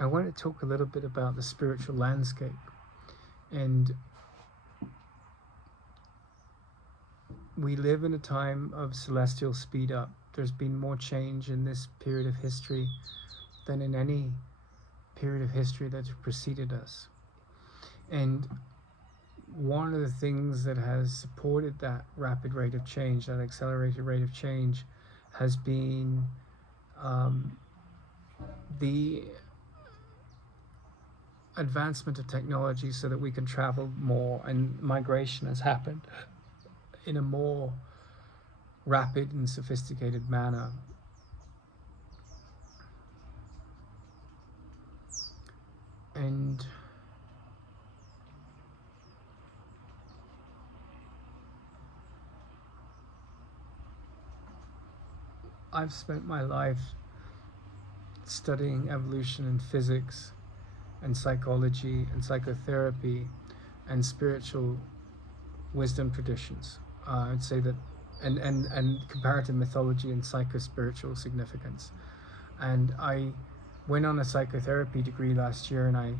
I want to talk a little bit about the spiritual landscape. And we live in a time of celestial speed up. There's been more change in this period of history than in any period of history that preceded us. And one of the things that has supported that rapid rate of change, that accelerated rate of change, has been the advancement of technology so that we can travel more, and migration has happened in a more rapid and sophisticated manner. And I've spent my life studying evolution and physics and psychology and psychotherapy and spiritual wisdom traditions. I'd say that, and comparative mythology and psychospiritual significance. And I went on a psychotherapy degree last year, and I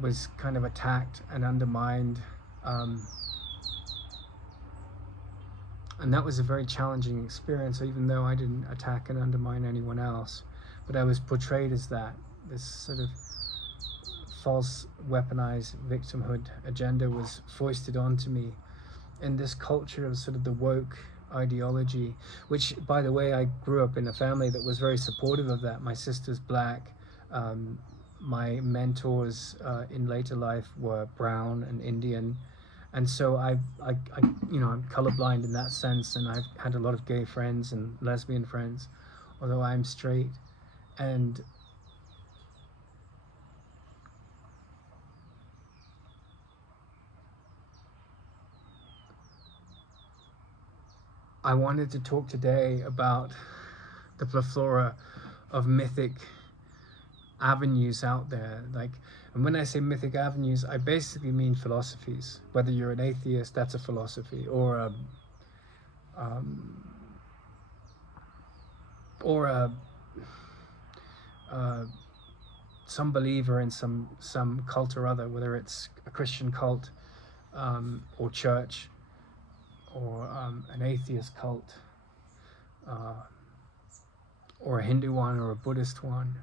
was kind of attacked and undermined. And that was a very challenging experience, even though I didn't attack and undermine anyone else. But I was portrayed as that. This sort of false, weaponized victimhood agenda was foisted onto me in this culture of sort of the woke ideology, which, by the way, I grew up in a family that was very supportive of that. My sister's black. My mentors in later life were brown and Indian. And so I'm colorblind in that sense, and I've had a lot of gay friends and lesbian friends, although I'm straight. And I wanted to talk today about the plethora of mythic avenues out there. And when I say mythic avenues, I basically mean philosophies. Whether you're an atheist, that's a philosophy, or some believer in some cult or other, whether it's a Christian cult or church, or an atheist cult, or a Hindu one or a Buddhist one.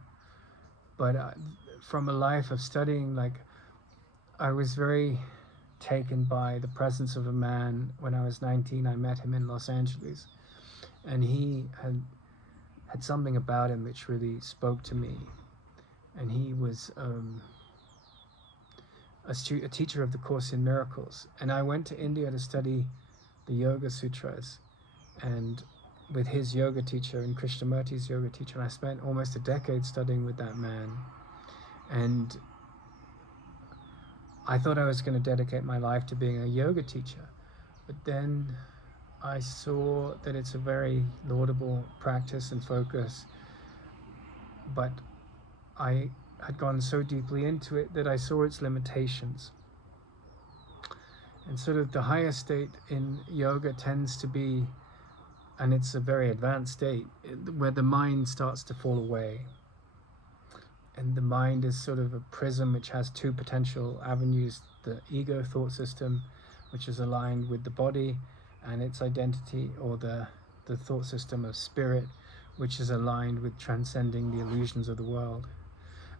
But from a life of studying, I was very taken by the presence of a man. When I was 19, I met him in Los Angeles, and he had something about him which really spoke to me. And he was a teacher of the Course in Miracles. And I went to India to study the Yoga Sutras, and with his yoga teacher and Krishnamurti's yoga teacher, and I spent almost a decade studying with that man. And I thought I was going to dedicate my life to being a yoga teacher, but then I saw that it's a very laudable practice and focus, but I had gone so deeply into it that I saw its limitations. And sort of the highest state in yoga tends to be, and it's a very advanced state, where the mind starts to fall away. And the mind is sort of a prism which has two potential avenues: the ego thought system, which is aligned with the body and its identity, or the thought system of spirit, which is aligned with transcending the illusions of the world.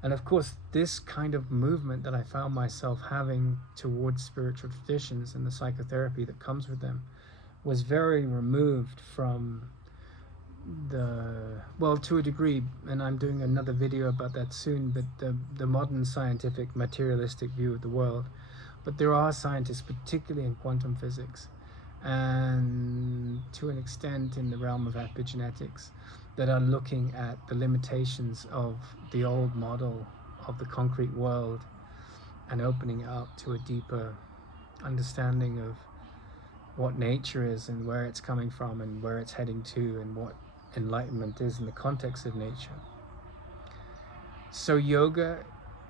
And of course, this kind of movement that I found myself having towards spiritual traditions and the psychotherapy that comes with them was very removed from to a degree, and I'm doing another video about that soon, but the modern scientific materialistic view of the world. But there are scientists, particularly in quantum physics, and to an extent in the realm of epigenetics, that are looking at the limitations of the old model of the concrete world and opening it up to a deeper understanding of what nature is and where it's coming from and where it's heading to, and what enlightenment is in the context of nature. So yoga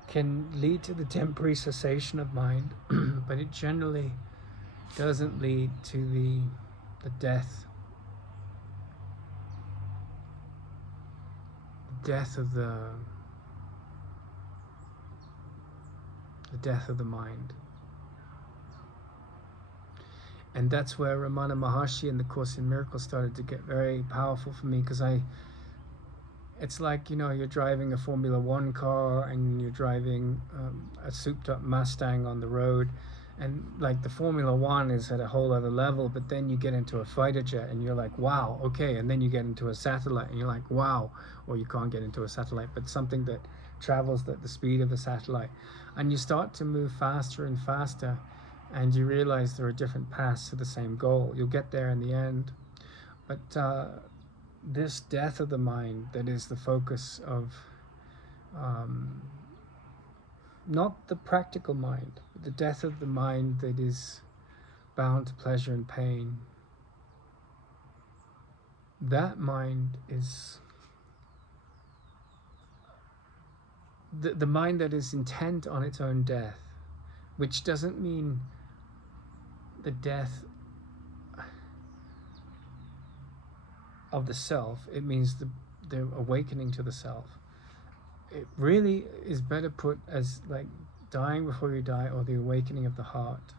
can lead to the temporary cessation of mind, but it generally doesn't lead to the death of the the death of the mind. And that's where Ramana Maharshi and the Course in Miracles started to get very powerful for me, because it's like, you're driving a Formula One car and you're driving a souped up Mustang on the road, and like the Formula One is at a whole other level, but then you get into a fighter jet and you're like, wow, okay, and then you get into a satellite and you're like, wow, or you can't get into a satellite, but something that travels at the speed of a satellite, and you start to move faster and faster, and you realize there are different paths to the same goal. You'll get there in the end, but this death of the mind that is the focus of not the practical mind, but the death of the mind that is bound to pleasure and pain, that mind is the mind that is intent on its own death, which doesn't mean the death of the self, it means the awakening to the self. It really is better put as like dying before you die, or the awakening of the heart.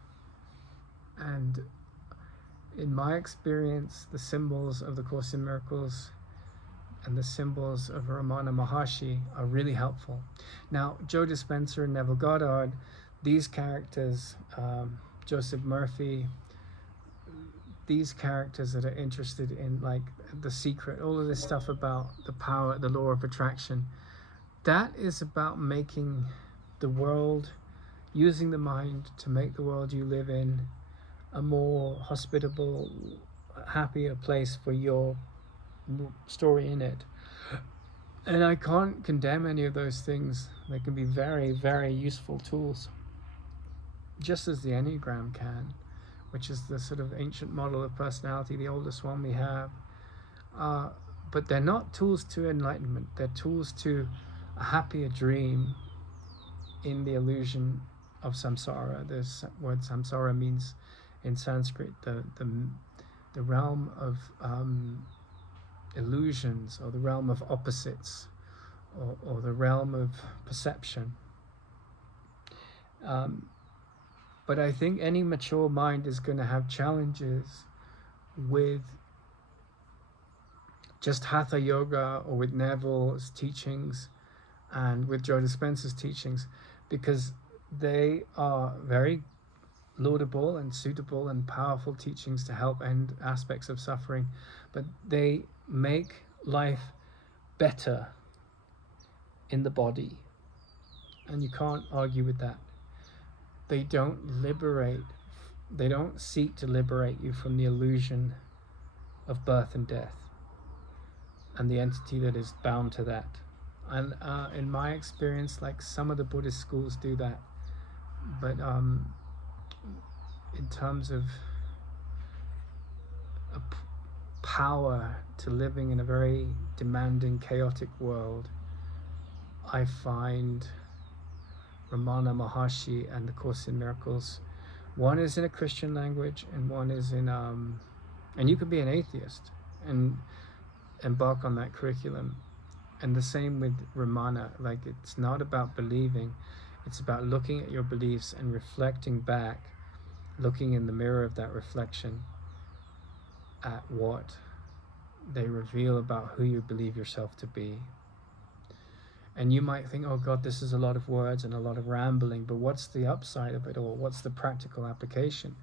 And in my experience, the symbols of the Course in Miracles and the symbols of Ramana Maharshi are really helpful. Now, Joe Dispenza and Neville Goddard, these characters, Joseph Murphy, these characters that are interested in like the secret, all of this stuff about the power, the law of attraction, that is about making the world, using the mind to make the world you live in a more hospitable, happier place for your story in it. And I can't condemn any of those things. They can be very, very useful tools, just as the Enneagram can, which is the sort of ancient model of personality, the oldest one we have. But they're not tools to enlightenment. They're tools to a happier dream in the illusion of samsara. The word samsara means in Sanskrit the realm of illusions, or the realm of opposites, or the realm of perception. But I think any mature mind is going to have challenges with just Hatha Yoga, or with Neville's teachings and with Joe Dispenza's teachings, because they are very laudable and suitable and powerful teachings to help end aspects of suffering, but they make life better in the body, and you can't argue with that. They don't seek to liberate you from the illusion of birth and death and the entity that is bound to that. And in my experience, like some of the Buddhist schools do that, but in terms of a power to living in a very demanding, chaotic world, I find Ramana Maharshi and the Course in Miracles, one is in a Christian language and one is in and you can be an atheist and embark on that curriculum. And the same with Ramana. Like, it's not about believing, it's about looking at your beliefs and reflecting back, looking in the mirror of that reflection at what they reveal about who you believe yourself to be. And you might think, oh God, this is a lot of words and a lot of rambling, but what's the upside of it all? What's the practical application?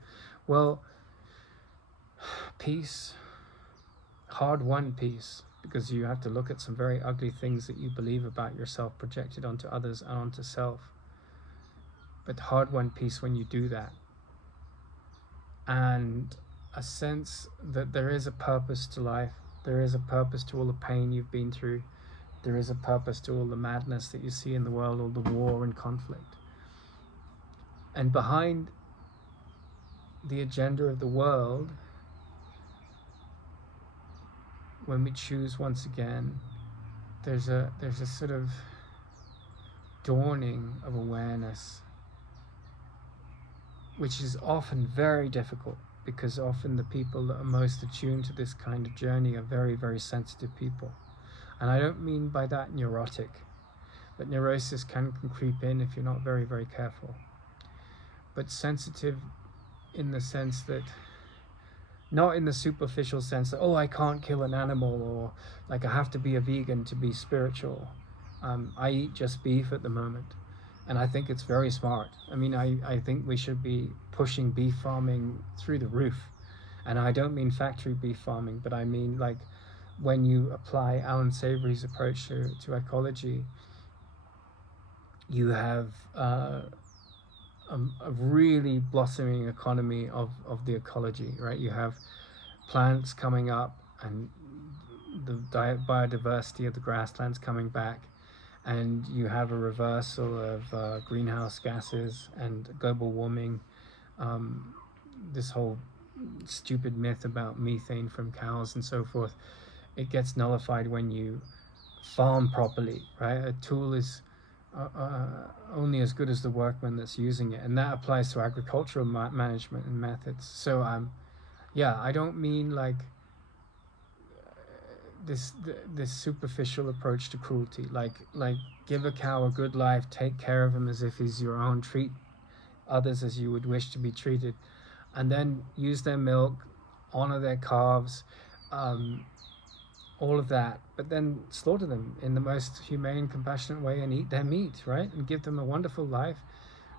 Well, peace, hard-won peace, because you have to look at some very ugly things that you believe about yourself projected onto others and onto self. But hard-won peace when you do that. And a sense that there is a purpose to life. There is a purpose to all the pain you've been through. There is a purpose to all the madness that you see in the world, all the war and conflict. And behind the agenda of the world, when we choose once again, there's a sort of dawning of awareness, which is often very difficult, because often the people that are most attuned to this kind of journey are very, very sensitive people. And I don't mean by that neurotic, but neurosis can creep in if you're not very, very careful. But sensitive in the sense that, not in the superficial sense that, oh, I can't kill an animal, or like I have to be a vegan to be spiritual. I eat just beef at the moment, and I think it's very smart. I mean, I think we should be pushing beef farming through the roof. And I don't mean factory beef farming, but I mean like when you apply Alan Savory's approach to ecology, you have a really blossoming economy of the ecology, right? You have plants coming up, and the biodiversity of the grasslands coming back, and you have a reversal of greenhouse gases and global warming. This whole stupid myth about methane from cows and so forth, it gets nullified when you farm properly, right? A tool is only as good as the workman that's using it, and that applies to agricultural management and methods. So yeah, I don't mean like this superficial approach to cruelty, like give a cow a good life, take care of him as if he's your own, treat others as you would wish to be treated, and then use their milk, honor their calves, all of that, but then slaughter them in the most humane, compassionate way and eat their meat, right? And give them a wonderful life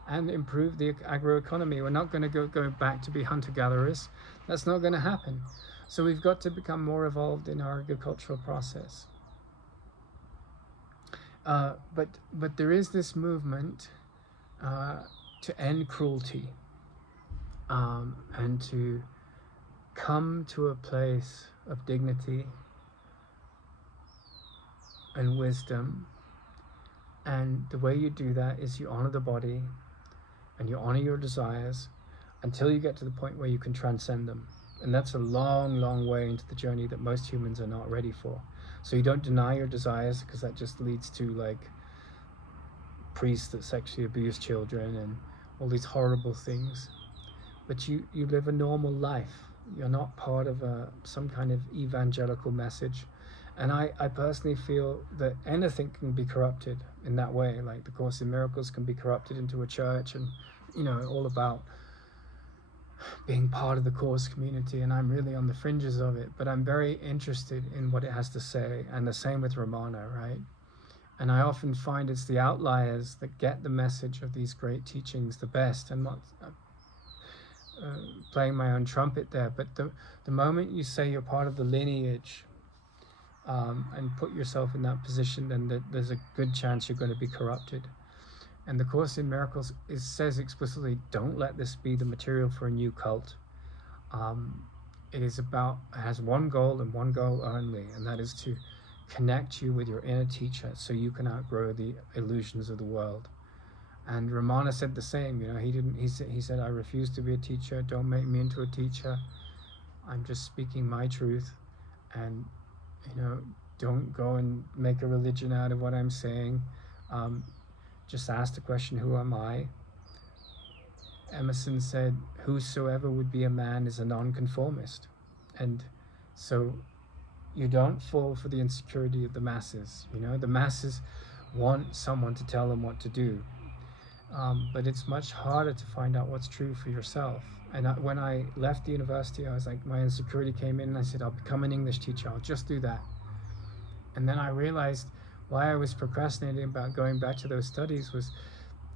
and improve the agroeconomy. We're not going to go back to be hunter-gatherers. That's not going to happen. So we've got to become more evolved in our agricultural process. But there is this movement to end cruelty, and to come to a place of dignity and wisdom. And the way you do that is you honor the body and you honor your desires until you get to the point where you can transcend them. And that's a long, long way into the journey that most humans are not ready for. So you don't deny your desires, because that just leads to like priests that sexually abuse children and all these horrible things. But you live a normal life. You're not part of some kind of evangelical message. And I personally feel that anything can be corrupted in that way. Like the Course in Miracles can be corrupted into a church, and all about being part of the Course community, and I'm really on the fringes of it, but I'm very interested in what it has to say. And the same with Ramana, right? And I often find it's the outliers that get the message of these great teachings the best. I'm not playing my own trumpet there, but the moment you say you're part of the lineage, and put yourself in that position, then there's a good chance you're going to be corrupted. And the Course in Miracles says explicitly, don't let this be the material for a new cult. It has one goal and one goal only, and that is to connect you with your inner teacher so you can outgrow the illusions of the world. And Ramana said the same. He said, I refuse to be a teacher. Don't make me into a teacher. I'm just speaking my truth, and don't go and make a religion out of what I'm saying. Just ask the question, who am I? Emerson said, whosoever would be a man is a nonconformist. And so you don't fall for the insecurity of the masses. The masses want someone to tell them what to do. But it's much harder to find out what's true for yourself. And when I left the university, I was like, my insecurity came in, and I said, I'll become an English teacher. I'll just do that. And then I realized why I was procrastinating about going back to those studies was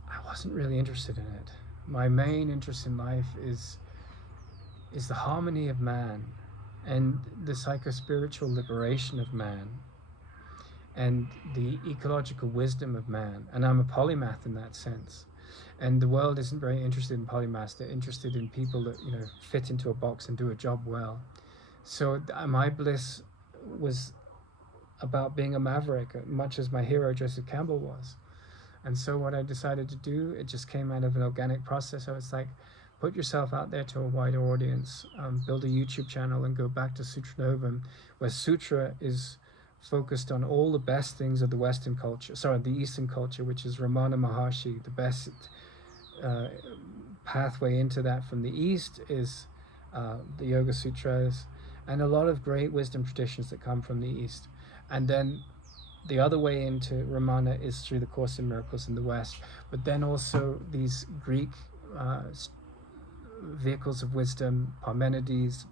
I wasn't really interested in it. My main interest in life is the harmony of man and the psychospiritual liberation of man and the ecological wisdom of man. And I'm a polymath in that sense. And the world isn't very interested in polymaths. They're interested in people that fit into a box and do a job well. So my bliss was about being a maverick, much as my hero Joseph Campbell was. And so what I decided to do, it just came out of an organic process. I was like, put yourself out there to a wider audience, build a YouTube channel, and go back to Sutranovum, where Sutra is focused on all the best things of the Western culture, the Eastern culture, which is Ramana Maharshi. The best pathway into that from the East is the Yoga Sutras, and a lot of great wisdom traditions that come from the East. And then the other way into Ramana is through the Course in Miracles in the West, but then also these Greek vehicles of wisdom, Parmenides,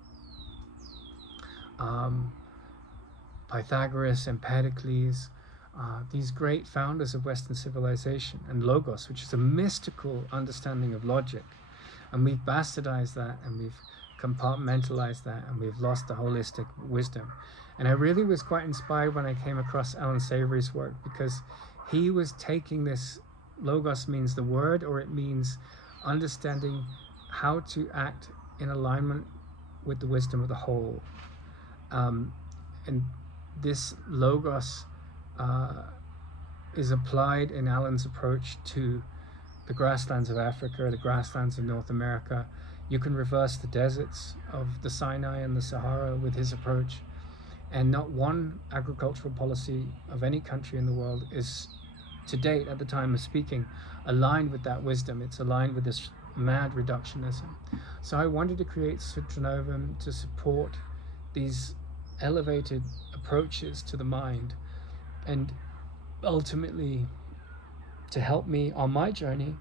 Pythagoras, Empedocles, these great founders of Western civilization, and Logos, which is a mystical understanding of logic. And we've bastardized that, and we've compartmentalized that, and we've lost the holistic wisdom. And I really was quite inspired when I came across Alan Savory's work, because he was taking this, Logos means the word, or it means understanding how to act in alignment with the wisdom of the whole. And this Logos is applied in Alan's approach to the grasslands of Africa, the grasslands of North America. You can reverse the deserts of the Sinai and the Sahara with his approach. And not one agricultural policy of any country in the world is, to date, at the time of speaking, aligned with that wisdom. It's aligned with this mad reductionism. So I wanted to create sutranovum to support these elevated approaches to the mind, and ultimately to help me on my journey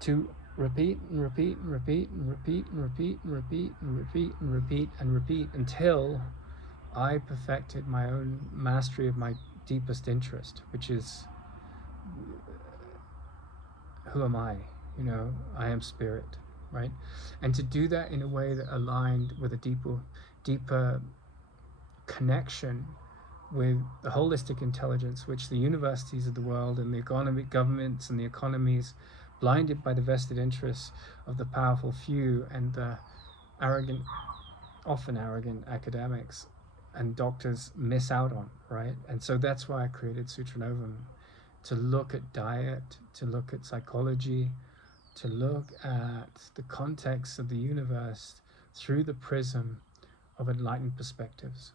to repeat and repeat and repeat and repeat and repeat and repeat and repeat and repeat and repeat until I perfected my own mastery of my deepest interest, which is, who am I? You know, I am spirit, right? And to do that in a way that aligned with a deeper connection with the holistic intelligence, which the universities of the world and the economic governments and the economies, blinded by the vested interests of the powerful few and the arrogant, often arrogant academics and doctors, miss out on, right? And so that's why I created Sutranovum, to look at diet, to look at psychology, to look at the context of the universe through the prism of enlightened perspectives.